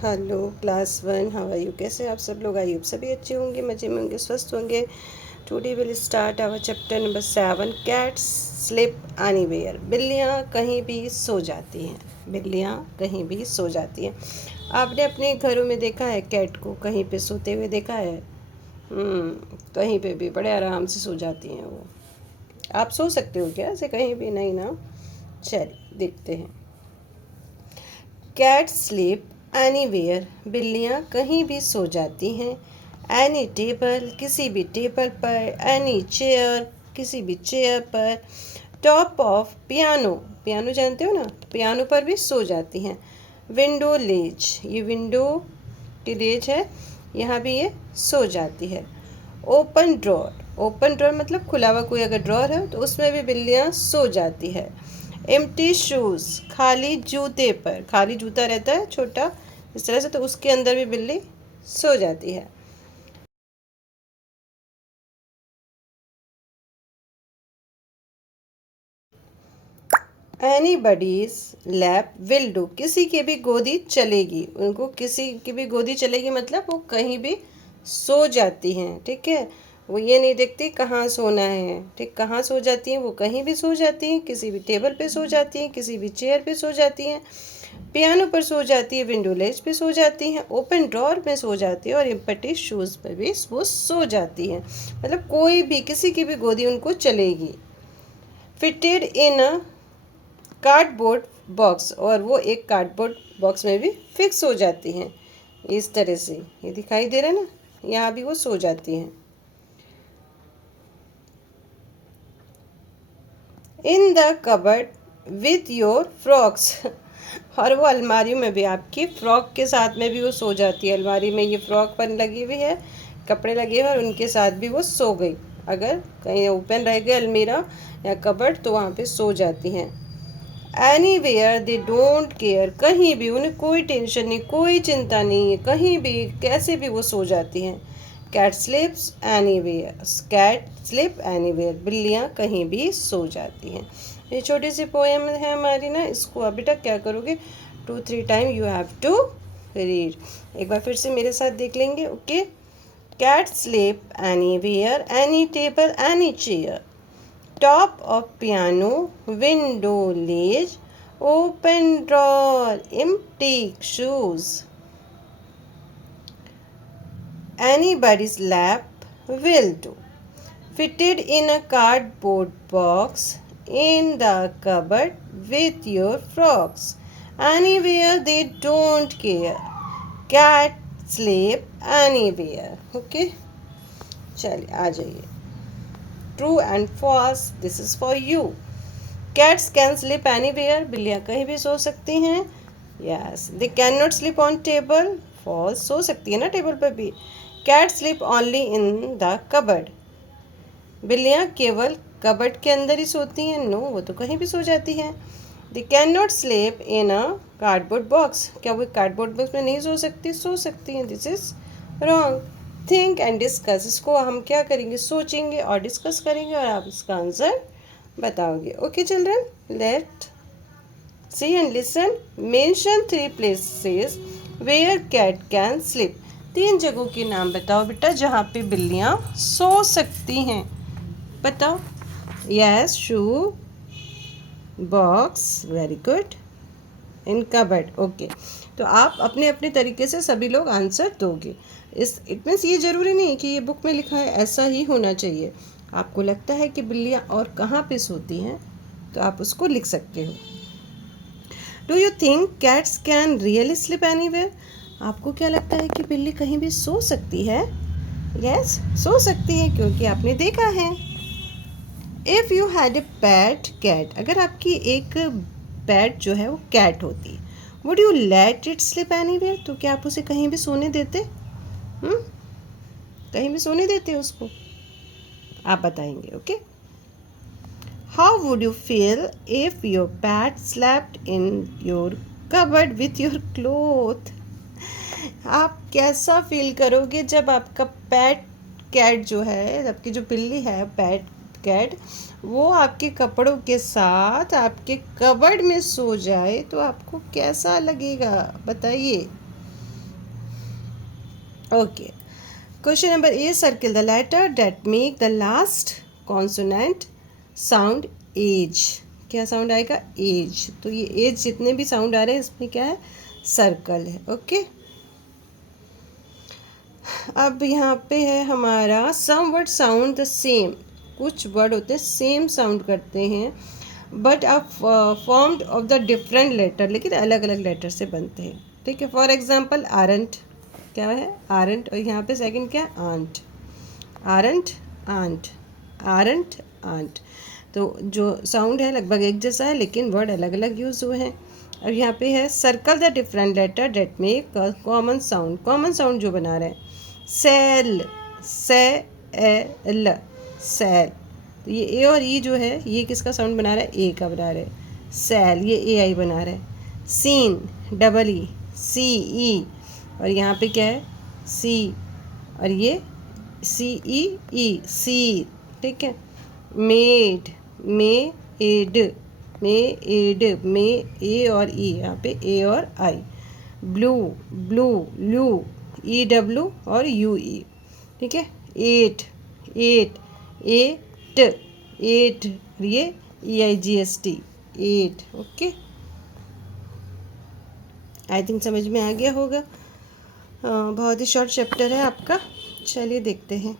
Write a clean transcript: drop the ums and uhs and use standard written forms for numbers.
Hello class one, how are you? कैसे आप सब लोग? आई होप सभी अच्छे होंगे, मज़े में होंगे, स्वस्थ होंगे। Today will start our chapter number 7, cats sleep anywhere. बिल्लियाँ कहीं भी सो जाती हैं। बिल्लियाँ कहीं भी सो जाती हैं। आपने अपने घरों में देखा है कैट को कहीं पे सोते हुए देखा है? कहीं पे भी बड़े आराम से सो जाती हैं वो। आप सो सकते हो क्या ऐसे कहीं भी? नहीं ना। चलिए देखते हैं। Cat sleep anywhere. बिल्लियाँ कहीं भी सो जाती हैं। एनी टेबल, किसी भी टेबल पर। एनी चेयर, किसी भी चेयर पर। टॉप ऑफ पियानो, पियानो जानते हो ना, पियानो पर भी सो जाती हैं। विंडो लेज, ये विंडो की लेज है, यहाँ भी ये सो जाती है। ओपन ड्रॉर, ओपन ड्रॉर मतलब खुला हुआ कोई अगर ड्रॉर है तो उसमें भी बिल्लियाँ सो जाती है। एम्प्टी शूज़, खाली जूते पर, खाली जूता रहता है छोटा इस तरह से, तो उसके अंदर भी बिल्ली सो जाती है। एनीबडीज लैप विल डू, किसी की भी गोदी चलेगी, उनको किसी की भी गोदी चलेगी मतलब वो कहीं भी सो जाती हैं। ठीक है, वो ये नहीं देखती कहाँ सोना है। ठीक, कहाँ सो जाती हैं? वो कहीं भी सो जाती हैं, किसी भी टेबल पे सो जाती हैं, किसी भी चेयर पे सो जाती हैं, पियानो पर सो जाती है, विंडो लेज पे सो जाती हैं, ओपन ड्रॉर में सो जाती है और एम्प्टी शूज़ पर भी वो सो जाती हैं। मतलब कोई भी किसी की भी गोदी उनको चलेगी। Fitted in a cardboard box, और वो एक कार्डबोर्ड बॉक्स में भी फिक्स हो जाती हैं। इस तरह से ये दिखाई दे रहा है ना, यहाँ भी वो सो जाती हैं। In the cupboard with your frocks और वो अलमारी में भी, आपकी फ्रॉक के साथ में भी वो सो जाती है। अलमारी में ये फ्रॉक पर लगी हुई है, कपड़े लगे हुए और उनके साथ भी वो सो गई। अगर कहीं ओपन रह गए अलमीरा या कबर्ड तो वहाँ पे सो जाती हैं। Anywhere they don't care, कहीं भी उन्हें कोई टेंशन नहीं, कोई चिंता नहीं है, कहीं भी कैसे भी वो सो जाती हैं। Cat sleeps anywhere, cat sleep anywhere, बिल्लियाँ कहीं भी सो जाती हैं। ये छोटी सी पोएम है हमारी ना, इसको अब बेटा क्या करोगे, 2-3 time you have to read. एक बार फिर से मेरे साथ देख लेंगे। Okay, cat sleep anywhere, any table, any chair, top of piano, window ledge, open drawer, empty shoes, anybody's lap will do, fitted in a cardboard box, in the cupboard with your frocks, anywhere they don't care, cat sleep anywhere. Okay, चलिए आ जाइए। True and false, this is for you. Cats can sleep anywhere, बिल्लियाँ कहीं भी सो सकती हैं। Yes, they can not sleep on table, false, सो सकती है ना टेबल पर भी। Cat sleep only in the cupboard, बिल्लियाँ केवल कबर्ड के अंदर ही सोती हैं। नो, वो तो कहीं भी सो जाती हैं। दे can not sleep in a cardboard box, क्या वो कार्डबोर्ड बॉक्स में नहीं सो सकती? सो सकती हैं। This is wrong. Think and discuss, इसको हम क्या करेंगे, सोचेंगे और डिस्कस करेंगे और आप इसका आंसर बताओगे। Okay children, let see and listen. Mention 3 places where cat can sleep, 3 जगहों के नाम बताओ बेटा जहाँ पे बिल्लियाँ सो सकती हैं। बताओ। Yes, shoe box, very good, in cupboard. Okay, तो आप अपने अपने तरीके से सभी लोग आंसर दोगे। इस इट मीन्स ये ज़रूरी नहीं कि ये बुक में लिखा है ऐसा ही होना चाहिए। आपको लगता है कि बिल्लियाँ और कहाँ पे सोती हैं तो आप उसको लिख सकते हो। Do you think cats can really sleep anywhere, आपको क्या लगता है कि बिल्ली कहीं भी सो सकती है? यस, सो सकती है क्योंकि आपने देखा है। If you had a pet cat, अगर आपकी एक पेट जो है वो कैट होती, would you let it sleep anywhere, तो क्या आप उसे कहीं भी सोने देते? कहीं भी सोने देते उसको? आप बताएंगे। Okay, how would you feel if your pet slept in your cupboard with your cloth, आप कैसा फील करोगे जब आपका पेट कैट जो है, आपकी जो बिल्ली है पेट कैट, वो आपके कपड़ों के साथ आपके कबर्ड में सो जाए तो आपको कैसा लगेगा बताइए। Okay. Question number A. Circle the letter that make the last consonant sound age. क्या साउंड आएगा? एज. तो ये एज जितने भी साउंड आ रहे हैं इसमें क्या है? सर्कल है. ओके. अब यहाँ पे है हमारा some word sound the same. कुछ वर्ड होते हैं सेम साउंड करते हैं बट अब formed of the different letter, लेकिन अलग अलग लेटर से बनते हैं. ठीक है. For example aren't. क्या है? आरंट. और यहाँ पे सेकंड क्या? Aunt. Aren't, aunt. Aren't, aunt. तो जो साउंड है लगभग एक जैसा है लेकिन वर्ड अलग अलग यूज़ हुए हैं. अब यहाँ पे है circle the different letter that make common sound. Common sound जो बना रहे हैं. सेल, से एल, सेल. तो ये ए और ई जो है ये किसका साउंड बना रहा है? ए का बना रहे हैं. सेल, ये ए आई बना रहे हैं. सीन, डबल ई, सी ई. और यहाँ पे क्या है? सी. और ये सी ई ई, सी. ठीक है. मेड, मे एड, मे एड, मे ए और ई. यहाँ पे ए और आई. ब्लू, ब्लू, लू, ई डब्ल्यू और यू ई. ठीक है. Eight, eight, eight, eight. ये E I G S T, eight. Okay. I think समझ में आ गया होगा. बहुत ही शॉर्ट चैप्टर है आपका. चलिए देखते हैं.